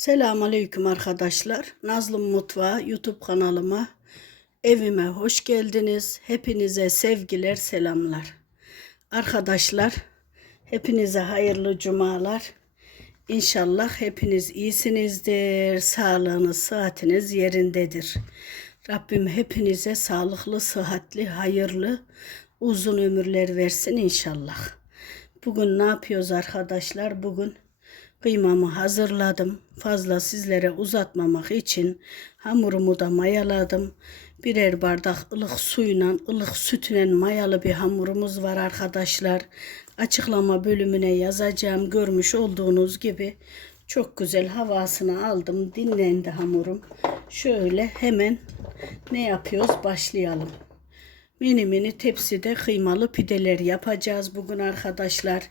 Selamun Aleyküm arkadaşlar. Nazlım Mutfağı YouTube kanalıma, evime hoş geldiniz. Hepinize sevgiler, selamlar. Arkadaşlar, hepinize hayırlı cumalar. İnşallah hepiniz iyisinizdir. Sağlığınız, sıhhatiniz yerindedir. Rabbim hepinize sağlıklı, sıhhatli, hayırlı, uzun ömürler versin inşallah. Bugün ne yapıyoruz arkadaşlar? Bugün Kıymamı hazırladım. Fazla sizlere uzatmamak için hamurumu da mayaladım. Birer bardak ılık suyla, ılık sütle mayalı bir hamurumuz var arkadaşlar. Açıklama bölümüne yazacağım. Görmüş olduğunuz gibi çok güzel havasını aldım. Dinlendi hamurum. Şöyle hemen ne yapıyoruz? Başlayalım. Mini mini tepside kıymalı pideler yapacağız bugün arkadaşlar.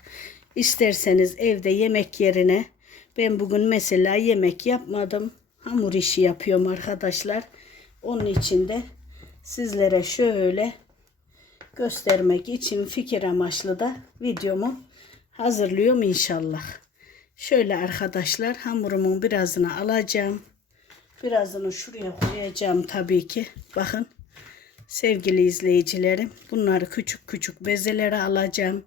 İsterseniz evde yemek yerine ben bugün mesela yemek yapmadım. Hamur işi yapıyorum arkadaşlar. Onun için de sizlere şöyle göstermek için fikir amaçlı da videomu hazırlıyorum inşallah. Şöyle arkadaşlar hamurumun birazını alacağım. Birazını şuraya koyacağım tabii ki. Bakın sevgili izleyicilerim. Bunları küçük küçük bezelere alacağım.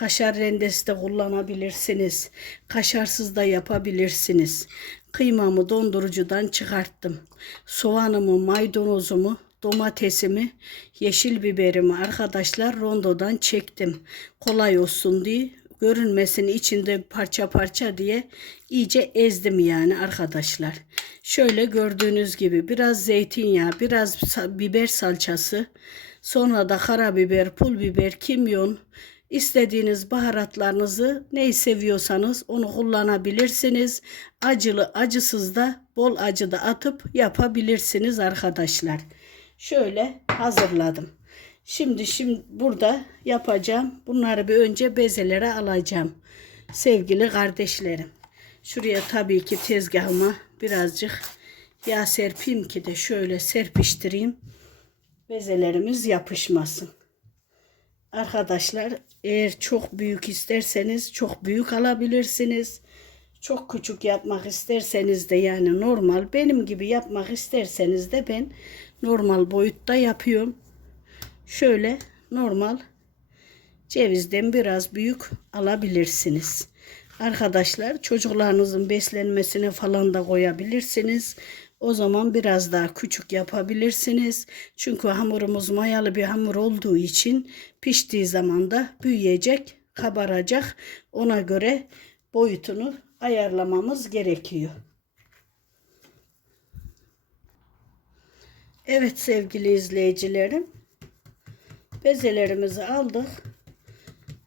Kaşar rendesi de kullanabilirsiniz. Kaşarsız da yapabilirsiniz. Kıymamı dondurucudan çıkarttım. Soğanımı, maydanozumu, domatesimi, yeşil biberimi arkadaşlar rondodan çektim. Kolay olsun diye görünmesin içinde parça parça diye iyice ezdim yani arkadaşlar. Şöyle gördüğünüz gibi biraz zeytinyağı, biraz biber salçası, sonra da karabiber, pul biber, kimyon, İstediğiniz baharatlarınızı neyi seviyorsanız onu kullanabilirsiniz. Acılı acısız da bol acı da atıp yapabilirsiniz arkadaşlar. Şöyle hazırladım. Şimdi şimdi burada yapacağım. Bunları bir önce bezelere alacağım. Sevgili kardeşlerim. Şuraya tabii ki tezgahıma birazcık yağ serpeyim ki de şöyle serpiştireyim. Bezelerimiz yapışmasın. Arkadaşlar eğer çok büyük isterseniz çok büyük alabilirsiniz. Çok küçük yapmak isterseniz de yani normal benim gibi yapmak isterseniz de ben normal boyutta yapıyorum. Şöyle normal cevizden biraz büyük alabilirsiniz. Arkadaşlar çocuklarınızın beslenmesine falan da koyabilirsiniz. O zaman biraz daha küçük yapabilirsiniz. Çünkü hamurumuz mayalı bir hamur olduğu için piştiği zaman da büyüyecek, kabaracak. Ona göre boyutunu ayarlamamız gerekiyor. Evet sevgili izleyicilerim. Bezelerimizi aldık.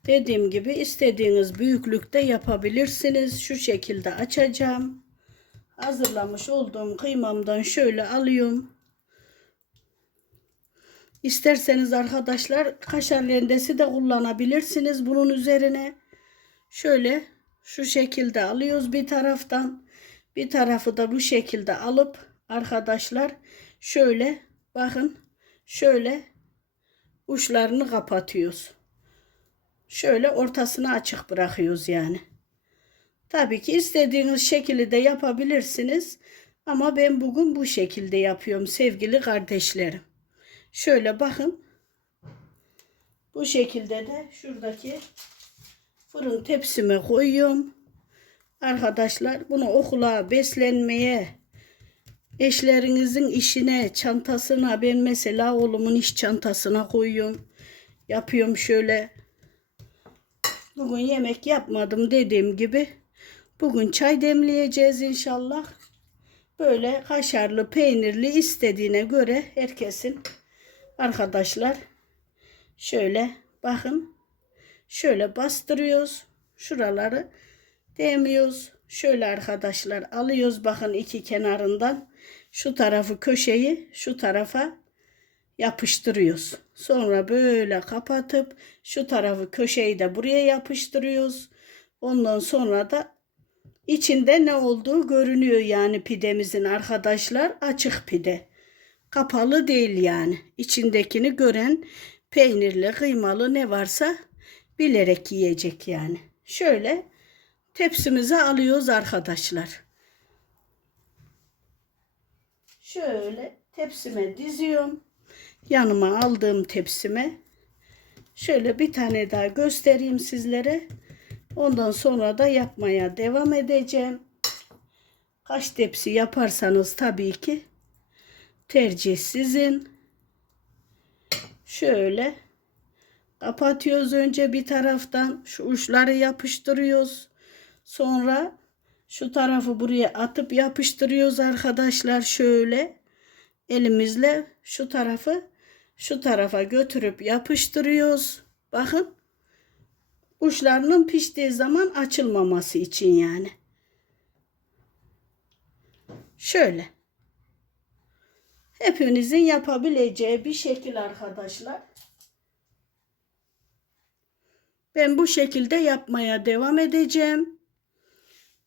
Dediğim gibi istediğiniz büyüklükte yapabilirsiniz. Şu şekilde açacağım. Hazırlamış olduğum kıymamdan şöyle alıyorum. İsterseniz arkadaşlar kaşar rendesi de kullanabilirsiniz bunun üzerine. Şöyle şu şekilde alıyoruz bir taraftan. Bir tarafı da bu şekilde alıp arkadaşlar şöyle bakın şöyle uçlarını kapatıyoruz. Şöyle ortasını açık bırakıyoruz yani. Tabii ki istediğiniz şekilde de yapabilirsiniz. Ama ben bugün bu şekilde yapıyorum sevgili kardeşlerim. Şöyle bakın. Bu şekilde de şuradaki fırın tepsime koyuyorum. Arkadaşlar bunu okula, beslenmeye, eşlerinizin işine, çantasına ben mesela oğlumun iş çantasına koyuyorum. Yapıyorum şöyle. Bugün yemek yapmadım dediğim gibi. Bugün çay demleyeceğiz inşallah. Böyle kaşarlı, peynirli istediğine göre herkesin arkadaşlar şöyle bakın şöyle bastırıyoruz. Şuraları demiyoruz. Şöyle arkadaşlar alıyoruz bakın iki kenarından. Şu tarafı köşeyi şu tarafa yapıştırıyoruz. Sonra böyle kapatıp şu tarafı köşeyi de buraya yapıştırıyoruz. Ondan sonra da içinde ne olduğu görünüyor yani pidemizin arkadaşlar açık pide Kapalı değil yani. İçindekini gören peynirli, kıymalı ne varsa bilerek yiyecek yani. Şöyle tepsimize alıyoruz arkadaşlar. şöyle tepsime diziyorum. Yanıma aldığım tepsime şöyle bir tane daha göstereyim sizlere. Ondan sonra da yapmaya devam edeceğim. Kaç tepsi yaparsanız tabii ki tercih sizin. Şöyle kapatıyoruz önce bir taraftan şu uçları yapıştırıyoruz. Sonra şu tarafı buraya atıp yapıştırıyoruz arkadaşlar şöyle elimizle şu tarafı şu tarafa götürüp yapıştırıyoruz. Bakın uçlarının piştiği zaman açılmaması için yani. Şöyle. Hepinizin yapabileceği bir şekil arkadaşlar. Ben bu şekilde yapmaya devam edeceğim.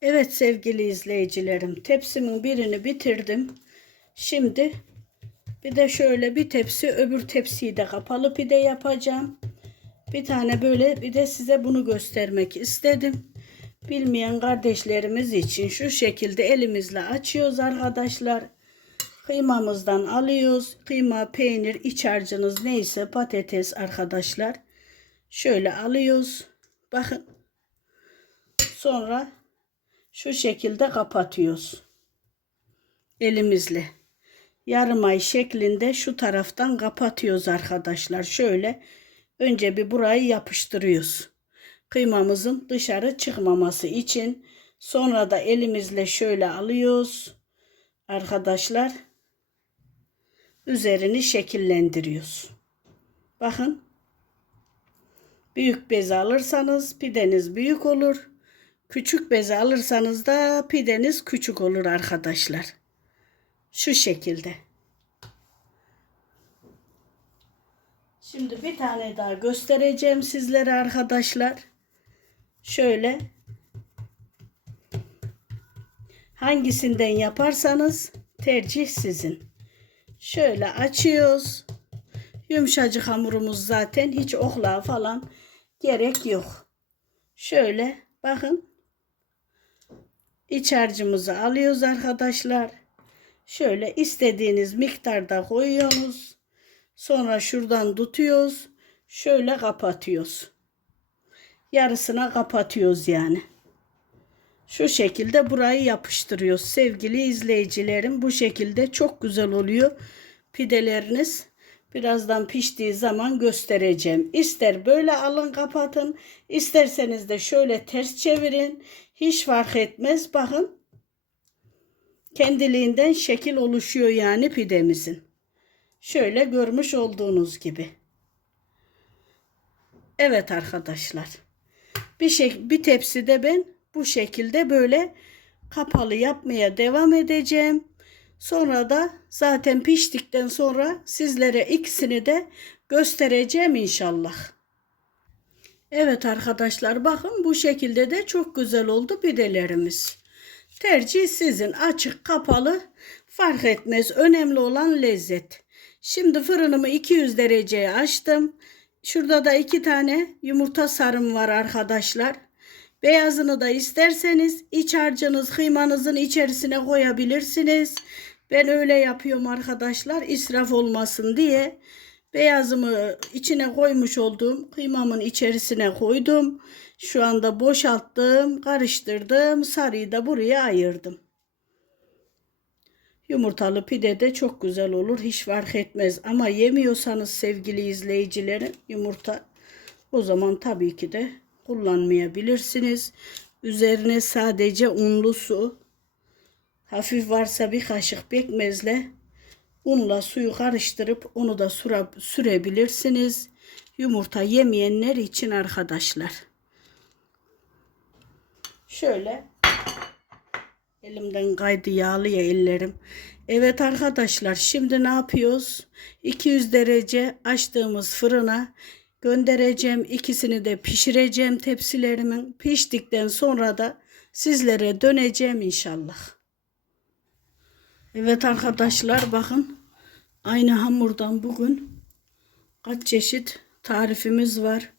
Evet sevgili izleyicilerim, tepsimin birini bitirdim. Şimdi bir de şöyle bir tepsi, öbür tepsiyi de kapalı pide yapacağım. Bir tane böyle bir de size bunu göstermek istedim. Bilmeyen kardeşlerimiz için şu şekilde elimizle açıyoruz arkadaşlar. Kıymamızdan alıyoruz. Kıyma, peynir, iç harcınız neyse patates arkadaşlar. Şöyle alıyoruz. Bakın. Sonra şu şekilde kapatıyoruz. Elimizle. Yarım ay şeklinde şu taraftan kapatıyoruz arkadaşlar. Şöyle önce bir burayı yapıştırıyoruz. Kıymamızın dışarı çıkmaması için. Sonra da elimizle şöyle alıyoruz. Arkadaşlar üzerini şekillendiriyoruz. Bakın büyük bez alırsanız pideniz büyük olur. Küçük beze alırsanız da pideniz küçük olur arkadaşlar. Şu şekilde. Şimdi bir tane daha göstereceğim sizlere arkadaşlar. Şöyle hangisinden yaparsanız tercih sizin. Şöyle açıyoruz. Yumuşacık hamurumuz zaten hiç okla falan gerek yok. Şöyle bakın İç harcımızı alıyoruz arkadaşlar. Şöyle istediğiniz miktarda koyuyoruz. Sonra şuradan tutuyoruz. Şöyle kapatıyoruz. Yarısına kapatıyoruz yani. Şu şekilde burayı yapıştırıyoruz. Sevgili izleyicilerim bu şekilde çok güzel oluyor pideleriniz. Birazdan piştiği zaman göstereceğim. İster böyle alın kapatın. isterseniz de şöyle ters çevirin. Hiç fark etmez. Bakın. Kendiliğinden şekil oluşuyor yani pidemizin. Şöyle görmüş olduğunuz gibi. Evet arkadaşlar. Bir şey bir tepside ben bu şekilde böyle kapalı yapmaya devam edeceğim. Sonra da zaten piştikten sonra sizlere ikisini de göstereceğim inşallah. Evet arkadaşlar bakın bu şekilde de çok güzel oldu pidelerimiz. Tercih sizin açık kapalı fark etmez. Önemli olan lezzet. Şimdi fırınımı 200 dereceye açtım. Şurada da iki tane yumurta sarım var arkadaşlar. Beyazını da isterseniz iç harcınız kıymanızın içerisine koyabilirsiniz. Ben öyle yapıyorum arkadaşlar israf olmasın diye. Beyazımı içine koymuş olduğum kıymamın içerisine koydum. Şu anda boşalttım, karıştırdım. Sarıyı da buraya ayırdım. Yumurtalı pide de çok güzel olur. Hiç fark etmez. Ama yemiyorsanız sevgili izleyicilerim yumurta o zaman tabii ki de kullanmayabilirsiniz. Üzerine sadece unlu su, hafif varsa bir kaşık pekmezle unla suyu karıştırıp onu da süre, sürebilirsiniz. Yumurta yemeyenler için arkadaşlar. Şöyle elimden kaydı yağlı ya ellerim. Evet arkadaşlar şimdi ne yapıyoruz? 200 derece açtığımız fırına göndereceğim. İkisini de pişireceğim tepsilerimin. Piştikten sonra da sizlere döneceğim inşallah. Evet arkadaşlar bakın. Aynı hamurdan bugün kaç çeşit tarifimiz var.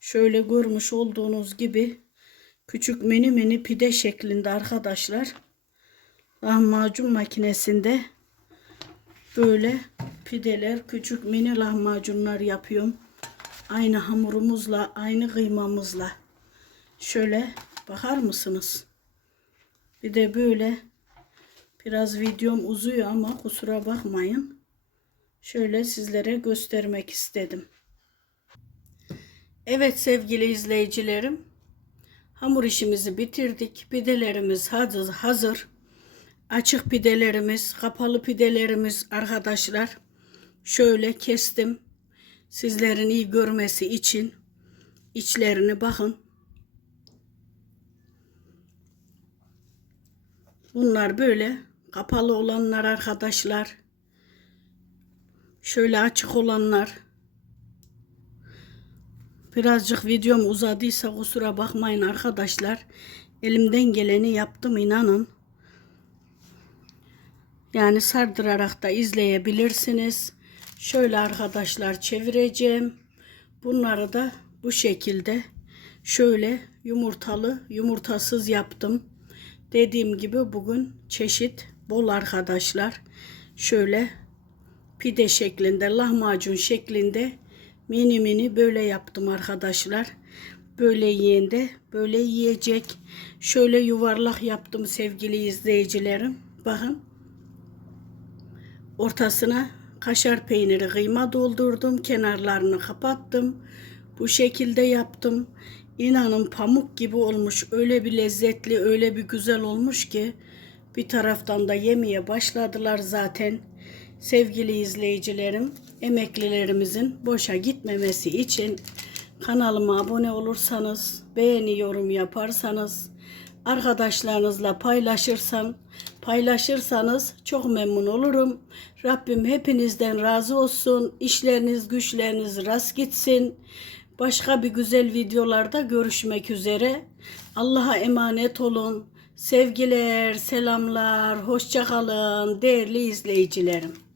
Şöyle görmüş olduğunuz gibi küçük mini mini pide şeklinde arkadaşlar. Lahmacun makinesinde Böyle pideler, küçük mini lahmacunlar yapıyorum. Aynı hamurumuzla, aynı kıymamızla. Şöyle bakar mısınız? Bir de böyle biraz videom uzuyor ama kusura bakmayın. Şöyle sizlere göstermek istedim. Evet sevgili izleyicilerim. Hamur işimizi bitirdik. Pidelerimiz hazır. hazır. Açık pidelerimiz, kapalı pidelerimiz arkadaşlar. Şöyle kestim. Sizlerin iyi görmesi için içlerini bakın. Bunlar böyle kapalı olanlar arkadaşlar. Şöyle açık olanlar. Birazcık videom uzadıysa kusura bakmayın arkadaşlar. Elimden geleni yaptım inanın. Yani sardırarak da izleyebilirsiniz. Şöyle arkadaşlar çevireceğim. Bunları da bu şekilde şöyle yumurtalı yumurtasız yaptım. Dediğim gibi bugün çeşit bol arkadaşlar. Şöyle pide şeklinde, lahmacun şeklinde mini mini böyle yaptım arkadaşlar. Böyle yiyen de böyle yiyecek. Şöyle yuvarlak yaptım sevgili izleyicilerim. Bakın. Ortasına kaşar peyniri kıyma doldurdum. Kenarlarını kapattım. Bu şekilde yaptım. İnanın pamuk gibi olmuş. Öyle bir lezzetli, öyle bir güzel olmuş ki bir taraftan da yemeye başladılar zaten. Sevgili izleyicilerim, emeklilerimizin boşa gitmemesi için kanalıma abone olursanız, beğeni yorum yaparsanız, arkadaşlarınızla paylaşırsan, paylaşırsanız çok memnun olurum. Rabbim hepinizden razı olsun. İşleriniz, güçleriniz rast gitsin. Başka bir güzel videolarda görüşmek üzere. Allah'a emanet olun. Sevgiler, selamlar, hoşça kalın değerli izleyicilerim.